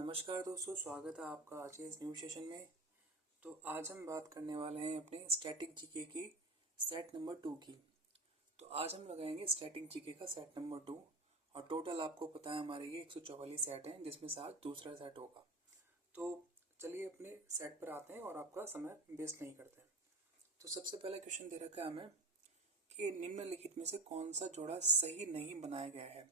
नमस्कार दोस्तों, स्वागत है आपका आज के इस न्यू सेशन में। तो आज हम बात करने वाले हैं अपने स्टैटिक जीके की सेट नंबर 2 की। तो आज हम लगाएंगे स्टैटिक जीके का सेट नंबर 2 और टोटल आपको पता है हमारे ये 144 सेट हैं, जिसमें से आज दूसरा सेट होगा। तो चलिए अपने सेट पर आते हैं और आपका समय वेस्ट नहीं करते हैं। तो सबसे पहला क्वेश्चन दे रखा है हमें कि निम्नलिखित में से कौन सा जोड़ा सही नहीं बनाया गया है।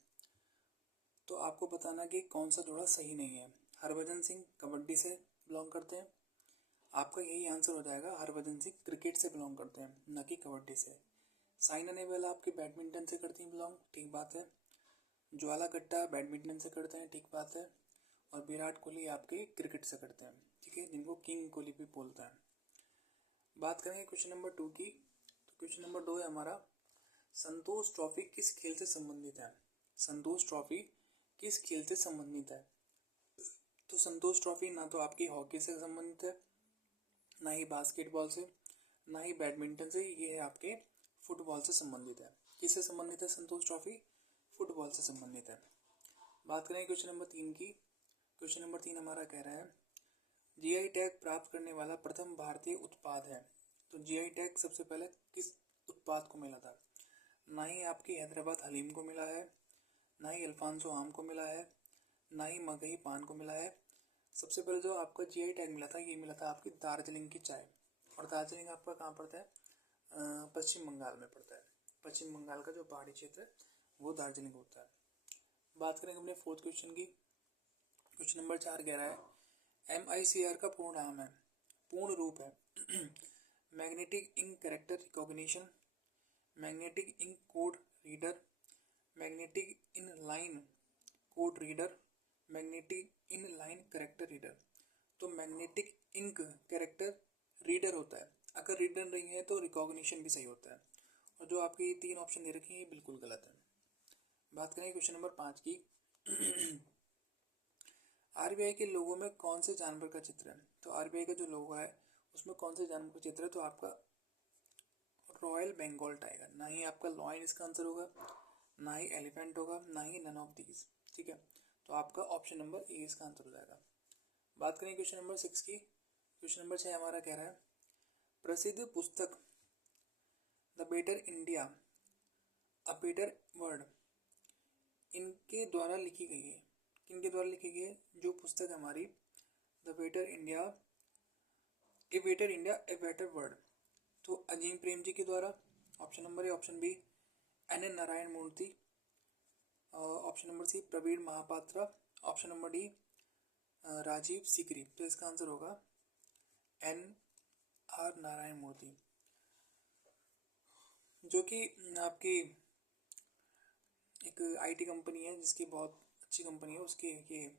तो आपको बताना कि कौन सा जोड़ा सही नहीं है। हरभजन सिंह कबड्डी से बिलोंग करते हैं, आपका यही आंसर हो जाएगा। हरभजन सिंह क्रिकेट से बिलोंग करते हैं, न कि कबड्डी से। साइना नेहवाल आपके बैडमिंटन से करती हैं बिलोंग, ठीक बात है। ज्वाला गट्टा बैडमिंटन से करते हैं, ठीक बात है। और विराट कोहली आपके क्रिकेट से करते हैं, ठीक है, जिनको किंग कोहली भी बोलते हैं। बात करेंगे क्वेश्चन नंबर 2 की। तो क्वेश्चन नंबर 2 है हमारा, संतोष ट्रॉफी किस खेल से संबंधित है। संतोष ट्रॉफी किस खेल से संबंधित है। तो संतोष ट्रॉफी ना तो आपकी हॉकी से संबंधित है, ना ही बास्केटबॉल से, ना ही बैडमिंटन से। ये है आपके फुटबॉल से संबंधित है। किससे संबंधित है संतोष ट्रॉफी? फुटबॉल से संबंधित है। बात करें क्वेश्चन नंबर 3 की। क्वेश्चन नंबर 3 हमारा कह रहा है, जीआई टैग प्राप्त करने वाला प्रथम भारतीय उत्पाद है। तो जीआई टैग सबसे पहले किस उत्पाद को मिला था? ना ही आपकी हैदराबाद हलीम को मिला है, ना ही अल्फांसो आम को मिला है, ना ही मगही पान को मिला है। सबसे पहले जो आपका जीआई टैग मिला था, ये मिला था आपकी दार्जिलिंग की चाय। और दार्जिलिंग आपका कहाँ पड़ता है? पश्चिम बंगाल में पड़ता है। पश्चिम बंगाल का जो पहाड़ी क्षेत्र है वो दार्जिलिंग होता है। बात करेंगे अपने फोर्थ क्वेश्चन की। क्वेश्चन नंबर 4 कह रहा है, MICR का पूर्ण नाम है, पूर्ण रूप है magnetic ink character recognition, magnetic ink code reader, magnetic in line code reader, magnetic in line character reader. तो मैग्नेटिक इंक कैरेक्टर रीडर होता है। अगर रीडर नहीं है तो रिकॉग्निशन भी सही होता है। और जो आपके ये 3 ऑप्शन दे रखे हैं ये बिल्कुल गलत है। बात करें क्वेश्चन नंबर 5 की। आरबीआई के लोगों में कौन से जानवर का चित्र है? तो आरबीआई का जो लोगो है उसमें कौन से जानवर का चित्र है? तो आपका रॉयल बंगाल टाइगर। ना ही आपका लॉयन इसका आंसर होगा, ना ही एलिफेंट होगा, ना ही नन ऑफ दीज, ठीक है। तो आपका ऑप्शन नंबर ए इसका आंसर हो जाएगा। बात करें क्वेश्चन नंबर 6 की। क्वेश्चन नंबर 6 हमारा कह रहा है, प्रसिद्ध पुस्तक the better India a better world इनके द्वारा लिखी गई है। किनके द्वारा लिखी गई है? जो पुस्तक हमारी the better India a better India a better world, तो अजीम प्रेम जी के द्वारा। Option number A. Option B NN Narayana Murthy. Option number C Praveen Mahapatra. Option number D Rajiv Sikri. तो इसका आंसर होगा NR नारायण मूर्ति, जो कि आपकी एक IT कंपनी है, जिसकी बहुत अच्छी कंपनी है, उसके ये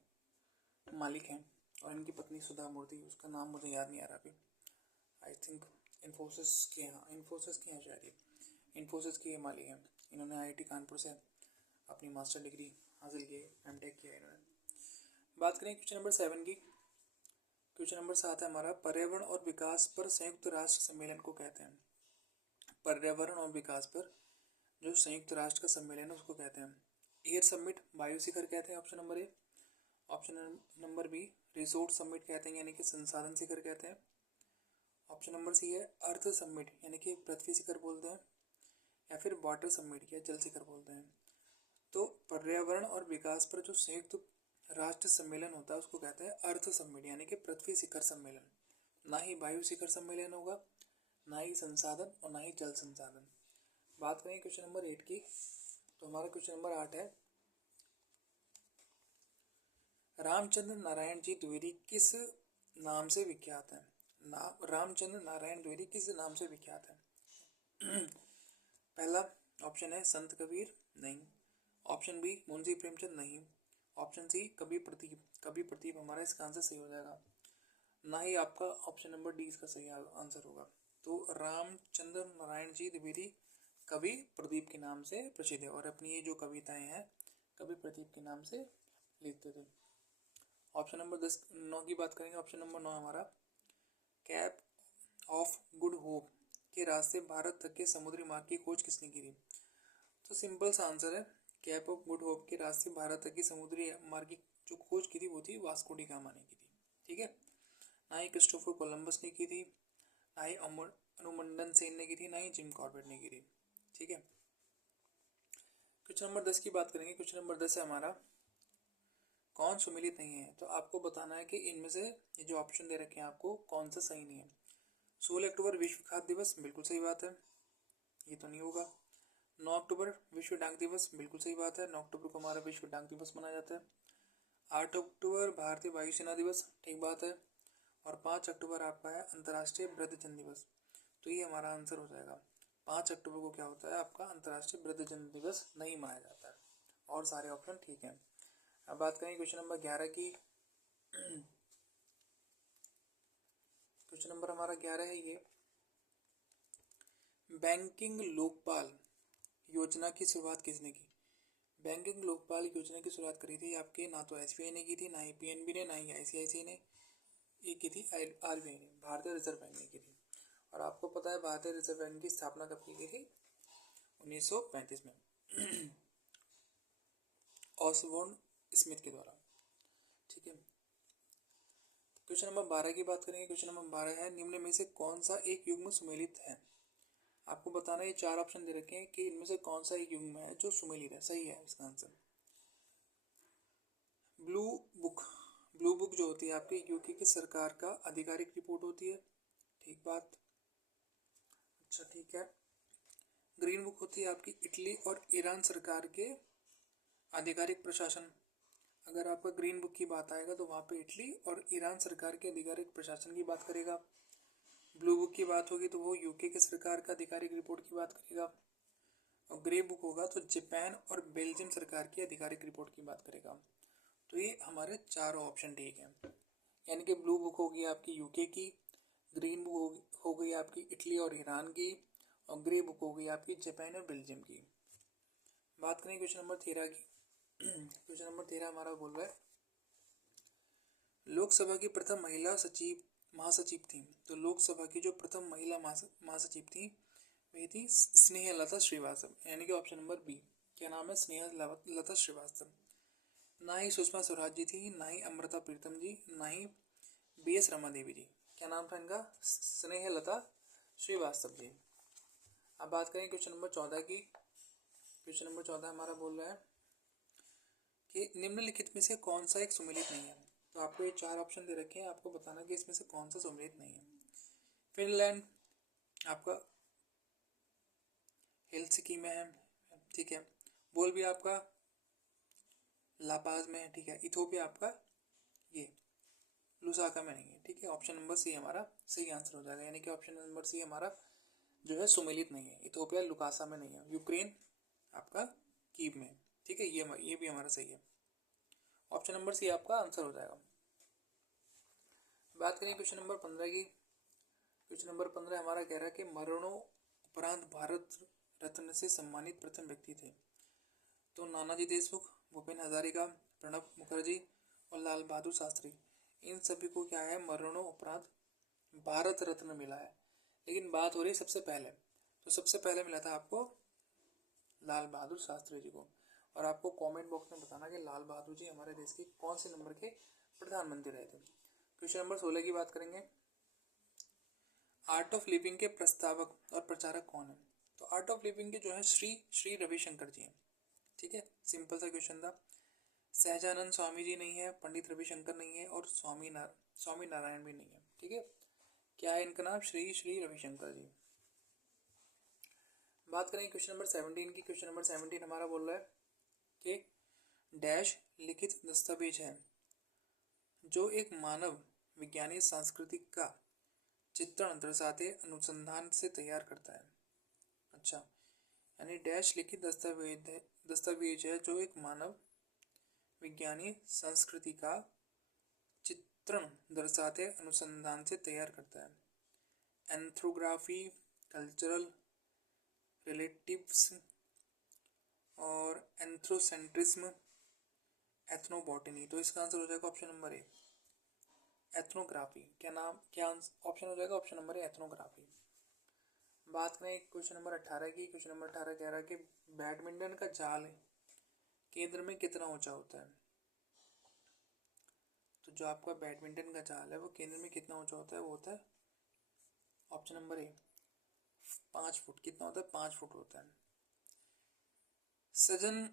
मालिक हैं। और इनकी पत्नी सुधा मूर्ति, उसका नाम मुझे याद नहीं आ रहा अभी। आई थिंक इन्फोसिस के यहाँ शायद ये इन्फोसिस के ये मालिक हैं। इन्होंने IIT कानपुर से अपनी मास्टर डिग्री हासिल की, MTech किया इन्होंने। बात करें क्वेश्चन नंबर 7 की। क्वेश्चन नंबर 7 है हमारा, पर्यावरण और विकास पर संयुक्त राष्ट्र सम्मेलन को कहते हैं। पर्यावरण और विकास पर जो संयुक्त राष्ट्र का सम्मेलन है उसको कहते हैं एयर समिट, वायु शिखर कहते हैं, option number A. Option number B resort summit कहते हैं, यानी कि संसाधन शिखर कहते हैं। ऑप्शन नंबर सी है अर्थ समिट, यानी कि पृथ्वी शिखर बोलते हैं। या फिर वाटर समिट या जल शिखर बोलते हैं। तो पर्यावरण और विकास पर जो संयुक्त राष्ट्र सम्मेलन होता है उसको कहते हैं अर्थ समिट, यानी कि पृथ्वी शिखर सम्मेलन। ना ही वायु शिखर सम्मेलन होगा, ना ही संसाधन और ना ही जल संसाधन। बात करें क्वेश्चन नंबर 8 की। तो हमारा क्वेश्चन नंबर 8 है, रामचंद्र नारायण जी द्विवेदी किस नाम से विख्यात है? रामचंद्र नारायण द्विवेदी किस नाम से विख्यात है? पहला ऑप्शन है संत कबीर, नहीं। ऑप्शन बी मुंशी प्रेमचंद, नहीं। ऑप्शन सी कवि प्रदीप। कवि प्रदीप हमारा इसका आंसर सही हो जाएगा। ना ही आपका ऑप्शन नंबर डी इसका सही आंसर होगा। तो रामचंद्र नारायण जी द्विवेदी कवि प्रदीप के नाम से प्रसिद्ध है और अपनी ये जो कविताएं हैं कवि प्रदीप के नाम से लिखते थे। ऑप्शन नंबर 9 की बात करेंगे। ऑप्शन नंबर 9 हमारा, कैप ऑफ गुड होप के रास्ते भारत तक के समुद्री मार्ग की खोज किसने की थी? तो सिंपल सा आंसर है कैप ऑफ गुड होप के रास्ते भारत तक की समुद्री मार्ग की जो खोज की थी वो थी वास्को डी गामा ने की थी। ठीक है, ना ही क्रिस्टोफर कोलंबस ने की थी, ना ही अनुमंडन सेन ने की थी, ना ही जिम कॉर्बेट ने की थी। ठीक है, क्वेश्चन नंबर 10 की बात करेंगे। क्वेश्चन नंबर 10 है हमारा, कौन सुमेलित नहीं है? तो आपको बताना है कि इनमें से ये जो ऑप्शन दे रखे हैं आपको कौन सा सही नहीं है। 16 अक्टूबर विश्व खाद्य दिवस, बिल्कुल सही बात है, ये तो नहीं होगा। 9 अक्टूबर विश्व डाक दिवस, बिल्कुल सही बात है, 9 अक्टूबर को हमारा विश्व डाक दिवस मनाया जाता है। 8 अक्टूबर भारतीय वायुसेना दिवस, ठीक बात है। और 5 अक्टूबर आपका है अंतर्राष्ट्रीय वृद्धजन दिवस, तो ये हमारा आंसर हो जाएगा। 5 अक्टूबर को क्या होता है आपका अंतर्राष्ट्रीय वृद्धजन दिवस नहीं मनाया जाता है, और सारे ऑप्शन ठीक हैं। अब बात करें क्वेश्चन नंबर 11 की। क्वेश्चन नंबर हमारा 11 है ये, बैंकिंग लोकपाल योजना की शुरुआत किसने की? बैंकिंग लोकपाल योजना की शुरुआत करी थी आपके, ना तो एसबीआई ने की थी, ना ही पीएनबी ने, ना ही आईसीआईसी ने, ये की थी आरबीआई ने, भारतीय रिजर्व बैंक ने की थी। और आपको पता है भारतीय रिजर्व बैंक की स्थापना कब की गई थी? 1935 में ऑसबोर्न स्मिथ के द्वारा। ठीक है, क्वेश्चन नंबर 12 की बात करेंगे। क्वेश्चन नंबर 12 है, निम्न में से कौन सा एक युग्म सुमेलित है? आपको बताना है, 4 ऑप्शन दे रखे हैं कि इनमें से कौन सा एक युग्म है जो सुमेलित है। सही है इसका answer blue book. Blue book जो होती है आपकी यूके की सरकार का आधिकारिक रिपोर्ट होती है, ठीक बात। अच्छा ठीक है, ग्रीन बुक होती है आपकी इटली और ईरान सरकार के आधिकारिक प्रशासन। अगर आपका ग्रीन बुक की बात आएगा तो वहाँ पे इटली और ईरान सरकार के आधिकारिक प्रशासन की बात करेगा। ब्लू बुक की बात होगी तो वो यूके के सरकार का आधिकारिक रिपोर्ट की बात करेगा। और ग्रे बुक होगा तो जापान और बेल्जियम सरकार की आधिकारिक रिपोर्ट की बात करेगा। तो ये हमारे चारों ऑप्शन ठीक हैं, यानी कि ब्लू बुक होगी आपकी यूके की, ग्रीन बुक हो गई आपकी इटली और ईरान की, और ग्रे बुक हो गई आपकी जापान और बेल्जियम की। बात करें क्वेश्चन नंबर 13 की। क्वेश्चन नंबर 13 हमारा बोल रहा है, लोकसभा की प्रथम महिला सचिव महासचिव थी। तो लोकसभा की जो प्रथम महिला महासचिव थी वही थी स्नेहलता श्रीवास्तव, यानी कि ऑप्शन नंबर बी। क्या नाम है? स्नेहलता श्रीवास्तव। ना ही सुषमा स्वराज जी थी, ना ही अमृता प्रीतम जी, ना ही बीएस रमा देवी जी। क्या नाम था इनका? स्नेहलता श्रीवास्तव जी। अब बात करें क्वेश्चन नंबर 14 की। क्वेश्चन नंबर 14 हमारा बोल रहा है कि निम्नलिखित में से कौन सा एक सुमेलित नहीं है? तो आपको ये 4 ऑप्शन दे रखे हैं, आपको बताना कि इसमें से कौन सा सुमेलित नहीं है। फिनलैंड आपका हेलसिंकी में है, ठीक है। बोल्विया आपका लापाज में है, ठीक है। इथोपिया आपका ये लुसाका में नहीं है, ठीक है। ऑप्शन नंबर सी हमारा सही आंसर हो जाएगा, यानी कि ऑप्शन नंबर सी हमारा जो है सुमेलित नहीं है। इथोपिया लुकासा में नहीं है। यूक्रेन आपका कीव में, ठीक है। ये भी हमारा सही है। ऑप्शन नंबर सी आपका आंसर हो जाएगा। बात करें क्वेश्चन नंबर 15 की। क्वेश्चन नंबर 15 हमारा कह रहा है कि मरणोपरांत भारत रत्न से सम्मानित प्रथम व्यक्ति थे। तो नानाजी देशमुख, भूपेन हजारिका, प्रणब मुखर्जी और लाल बहादुर शास्त्री, इन सभी को क्या है मरणोपरांत भारत रत्न मिला है। लेकिन बात हो रही सबसे पहले, तो सबसे पहले मिला था आपको लाल बहादुर शास्त्री जी को। और आपको कमेंट बॉक्स में बताना कि लाल बहादुर जी हमारे देश के कौन से नंबर के प्रधानमंत्री रहे थे। क्वेश्चन नंबर 16 की बात करेंगे। आर्ट ऑफ लिविंग के प्रस्तावक और प्रचारक कौन है? तो आर्ट ऑफ लिविंग के जो है श्री रविशंकर जी हैं, ठीक है। सिंपल सा क्वेश्चन था। सहजानंद स्वामी जी नहीं है, पंडित रविशंकर नहीं है, और स्वामी नारायण भी नहीं है, ठीक है। क्या है इनका नाम? श्री रविशंकर जी। बात करें क्वेश्चन नंबर 17 की। क्वेश्चन नंबर 17 हमारा बोल रहा है कि डैश लिखित दस्तावेज है जो एक मानव विज्ञानी सांस्कृतिक का चित्रण दर्शाते अनुसंधान से तैयार करता है। अच्छा, यानी डैश लिखित दस्तावेज है जो एक मानव विज्ञानी संस्कृति का चित्रण दर्शाते अनुसंधान से तैयार करता है। एंथ्रोग्राफी, कल्चरल रिलेटिव्स और एंथ्रोसेंट्रिज्म, एथनोबॉटनी। तो इसका आंसर हो जाएगा ऑप्शन नंबर ए, एथनोग्राफी। क्या ऑप्शन हो जाएगा? ऑप्शन नंबर ए, एथनोग्राफी। बात करें क्वेश्चन नंबर 18 की। क्वेश्चन नंबर 18 कह रहा है कि बैडमिंटन का जाल केंद्र में कितना ऊंचा होता है? तो जो आपका बैडमिंटन का जाल है वो केंद्र में कितना ऊंचा होता है? वो होता है ऑप्शन नंबर ए 5 फुट। कितना होता है? 5 फुट होता है। सजन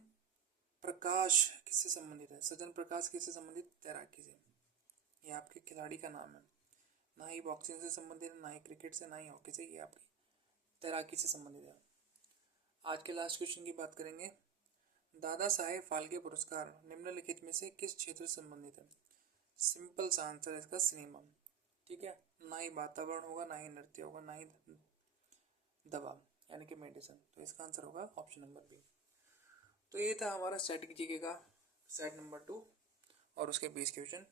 प्रकाश किससे संबंधित है? सजन प्रकाश किससे संबंधित? तैराकी से। ये आपके खिलाड़ी का नाम है। ना ही बॉक्सिंग से संबंधित है, ना ही क्रिकेट से, ना ही हॉकी से, ये आपकी तैराकी से संबंधित है। आज के लास्ट क्वेश्चन की बात करेंगे। दादा साहेब फाल्के पुरस्कार निम्नलिखित में से किस क्षेत्र से संबंधित है? सिंपल सा आंसर है इसका, सिनेमा। ठीक है, ना ही वातावरण होगा, ना ही नृत्य होगा, ना ही दवा यानी कि मेडिसिन। तो इसका आंसर होगा ऑप्शन नंबर बी। तो ये था हमारा स्टैटिक जीके का सेट नंबर 2 और उसके 20 क्वेश्चन।